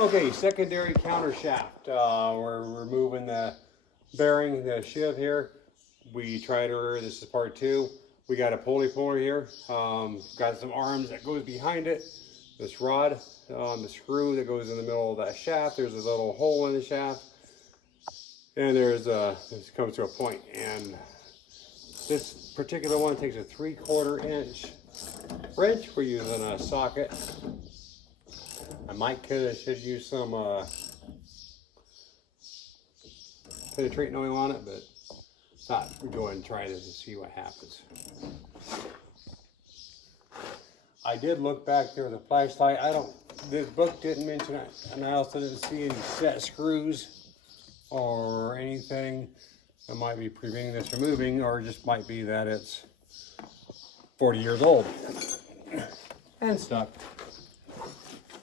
Okay, secondary countershaft. We're removing the bearing, the sheave here. We tried earlier, this is part two. We got a pulley puller here. Got some arms that goes behind it. This rod, the screw that goes in the middle of that shaft. There's a little hole in the shaft. And this comes to a point. And this particular one takes a 3/4 inch wrench. We're using a socket. I might should use some penetrating oil on it, but thought we'd go ahead and try this and see what happens. I did look back there with a flashlight. This book didn't mention it, and I also didn't see any set screws or anything that might be preventing this from moving, or just might be that it's 40 years old and stuck.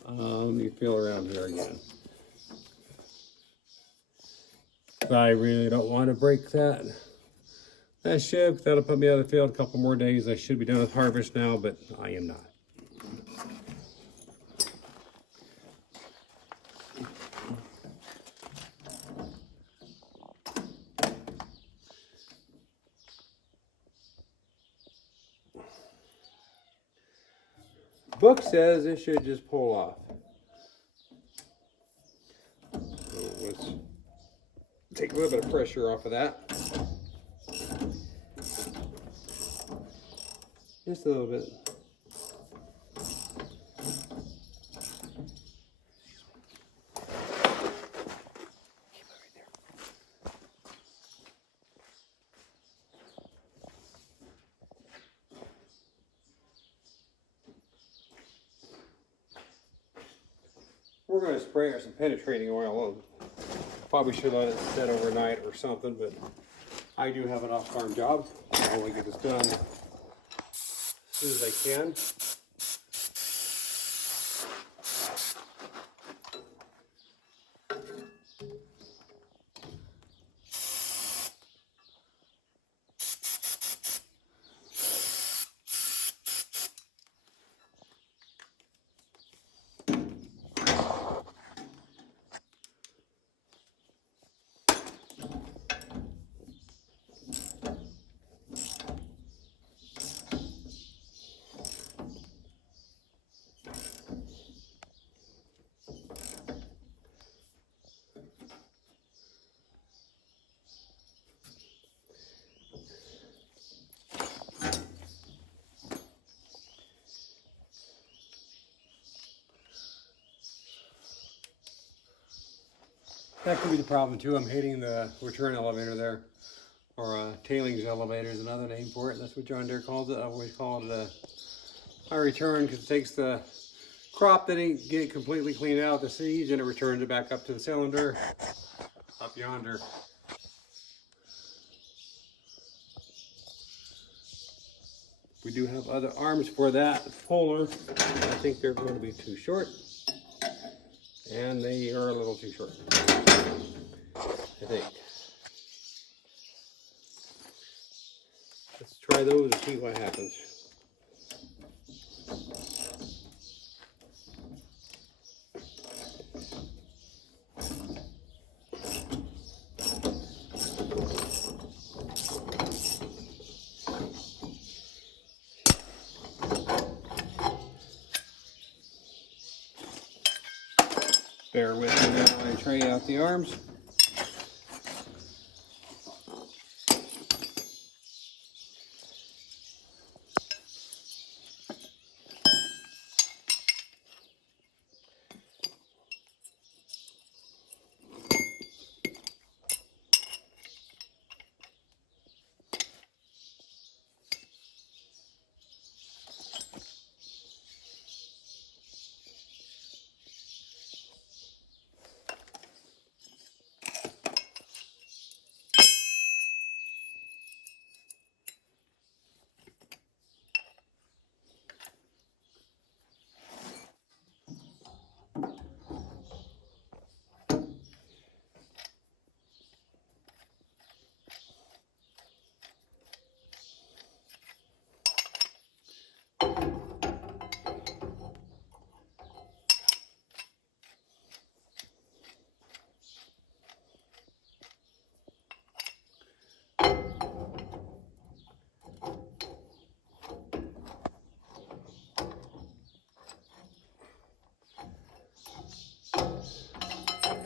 Let me feel around here again. I really don't want to break that sheave. That'll put me out of the field a couple more days. I should be done with harvest now, but I am not. Book says it should just pull off. So let's take a little bit of pressure off of that. Just a little bit. We're going to spray her some penetrating oil. Probably should let it set overnight or something, but I do have an off-farm job. I want to get this done as soon as I can. That could be the problem too. I'm hitting the return elevator there, or tailings elevator is another name for it. That's what John Deere calls it. I've always called it a return because it takes the crop that ain't get completely cleaned out, the seeds, and it returns it back up to the cylinder up yonder. We do have other arms for that puller. I think they're going to be too short, and they are a little too short, I think. Let's try those and see what happens. Bear with me now while I tray out the arms.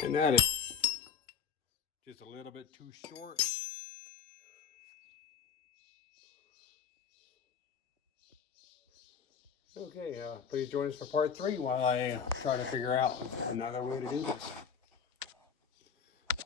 And that is just a little bit too short. Okay, please join us for part 3 while I try to figure out another way to do this.